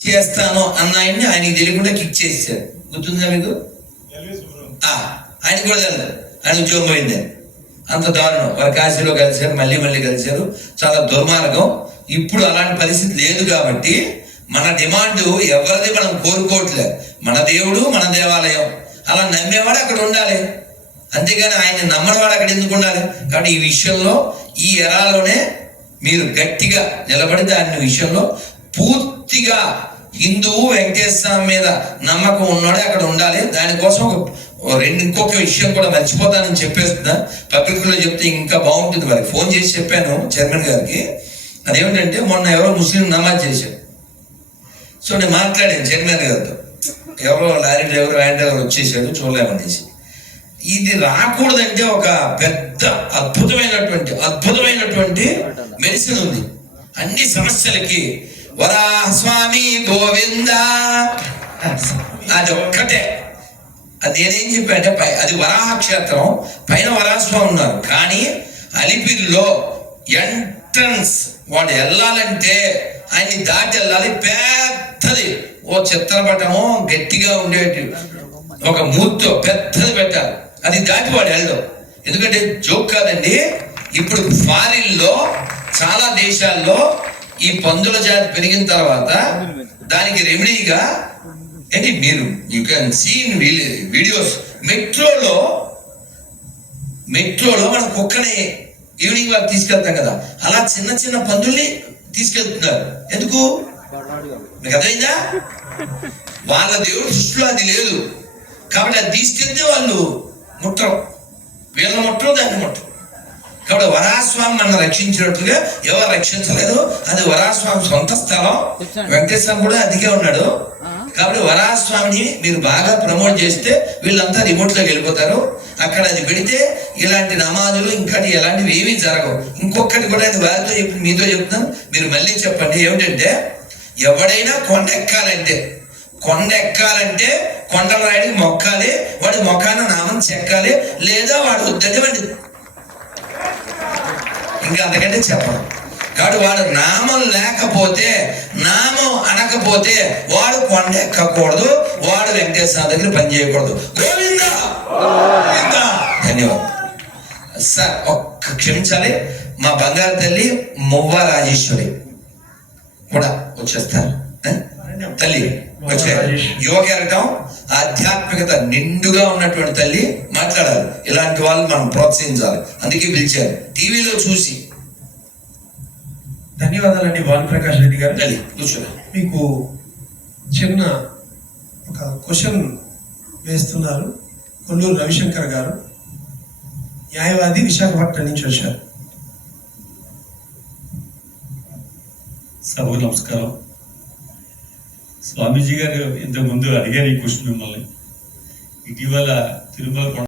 చేస్తాను అన్న ఆయన్ని ఆయనకి తెలియకుండా కిక్ చేశారు. గుర్తుందా మీకు? ఆయన కూడా తెలియదు, ఆయన ఉద్యోగం పోయింది. అంత దారుణం. వారి కాశీలో కలిశారు, మళ్ళీ కలిశారు. చాలా దుర్మార్గం. ఇప్పుడు అలాంటి పరిస్థితి లేదు కాబట్టి మన డిమాండ్ ఎవరిది మనం కోరుకోవట్లేదు. మన దేవుడు, మన దేవాలయం. అలా నమ్మేవాడు అక్కడ ఉండాలి, అంతేగాని ఆయన నమ్మనివాడు అక్కడ ఎందుకు ఉండాలి? కాబట్టి ఈ విషయంలో, ఈ ఎరాలోనే మీరు గట్టిగా నిలబడి దాని విషయంలో పూర్తిగా హిందువు వెంకటేశ్వర స్వామి మీద నమ్మకం ఉన్నాడే అక్కడ ఉండాలి. దానికోసం ఇంకొక విషయం కూడా మర్చిపోతానని చెప్పేస్తున్నా. పబ్లిక్లో చెప్తే ఇంకా బాగుంటుంది. వారికి ఫోన్ చేసి చెప్పాను చైర్మన్ గారికి. అదేమిటంటే మొన్న ఎవరో ముస్లిం నమాజ్ చేశారు. సో నేను మాట్లాడాను చైర్మన్ గారితో. ఎవరో లారీ డ్రైవర్, వ్యాన్ డ్రైవర్ వచ్చేసాడు, చూడలేమనేసి. ఇది రాకూడదంటే ఒక పెద్ద అద్భుతమైనటువంటి మెడిసిన్ ఉంది అన్ని సమస్యలకి. వరాహస్వామి గోవింద, అది ఒక్కటే. అది నేనేం చెప్పా అంటే, అది వరాహ క్షేత్రం, పైన వరాహస్వామి ఉన్నారు. కానీ అలిపిరిలో ఎంట్రన్స్ వాడు వెళ్ళాలంటే ఆయన్ని దాటి వెళ్ళాలి. పెద్దది ఓ చిత్రపటము గట్టిగా ఉండేటి ఒక మూర్తో పెద్దది పెట్టాలి. అది దాటి వాడు వెళ్ళడం. ఎందుకంటే జోక్ కాదండి. ఇప్పుడు ఫారిన్లో చాలా దేశాల్లో ఈ పందుల జాతి పెరిగిన తర్వాత దానికి రెమెడీగా ఏంటి, మీరు you can see in videos, మెట్రోలో మనం కుక్కని ఈవినింగ్ వాక్ తీసుకెళ్తాం కదా, అలా చిన్న చిన్న పందుల్ని తీసుకెళ్తున్నారు. ఎందుకు మీకు అర్థమైందా? వాళ్ళ దేవుడు దృష్టిలో అది లేదు కాబట్టి అది తీసుకెళ్తే వాళ్ళు ముట్టరు, వీళ్ళ ముట్టరు, దాన్ని ముట్టరు. కాబట్టి వరాహస్వామి మనం రక్షించినట్లుగా ఎవరు రక్షించలేదు. అది వరాహస్వామి సొంత స్థలం. వెంకటేశ్వరం కూడా అదిగే ఉన్నాడు. కాబట్టి వరాహస్వామిని మీరు బాగా ప్రమోట్ చేస్తే వీళ్ళంతా రిమోట్లోకి వెళ్ళిపోతారు. అక్కడ అది పెడితే ఇలాంటి నమాజులు ఇంకా ఎలాంటివి ఏమీ జరగవు. ఇంకొకటి కూడా అది వారితో చెప్పి మీతో చెప్తాను, మీరు మళ్ళీ చెప్పండి. ఏమిటంటే, ఎవడైనా కొండ ఎక్కాలంటే కొండల రాయడికి మొక్కాలి, వాడి మొక్కాన నామం చెక్కాలి, లేదా వాడు వద్దంటే వాడి ఇంకా అంతకంటే చెప్పరు. కాబట్టి వాడు నామం లేకపోతే, నామం అనకపోతే వాడు కొండ ఎక్కకూడదు, వాడు వెంకటేశ్వర దగ్గర పని చేయకూడదు. గోవిందా గోవిందా. ధన్యవాదాలు సార్. ఒక్క క్షమించాలి, మా బంగారు తల్లి మువ్వ రాజేశ్వరి కూడా వచ్చేస్తారు. తల్లి వచ్చే యోగం ఆధ్యాత్మికత నిండుగా ఉన్నటువంటి తల్లి మాట్లాడాలి. ఇలాంటి వాళ్ళు మనం ప్రోత్సహించాలి. అందుకే పిలిచారు టీవీలో చూసి. ధన్యవాదాలండి భానుప్రకాష్ రెడ్డి గారు. తల్లి కూర్చోండి. మీకు చిన్న ఒక క్వశ్చన్ వేస్తున్నారు. కొల్లూరు రవిశంకర్ గారు, న్యాయవాది, విశాఖపట్నం నుంచి వచ్చారు. సభకు నమస్కారం. స్వామీజీ గారు ఇంతకుముందు అడిగారు ఈ క్వశ్చన్ మిమ్మల్ని. ఇటీవల తిరుమల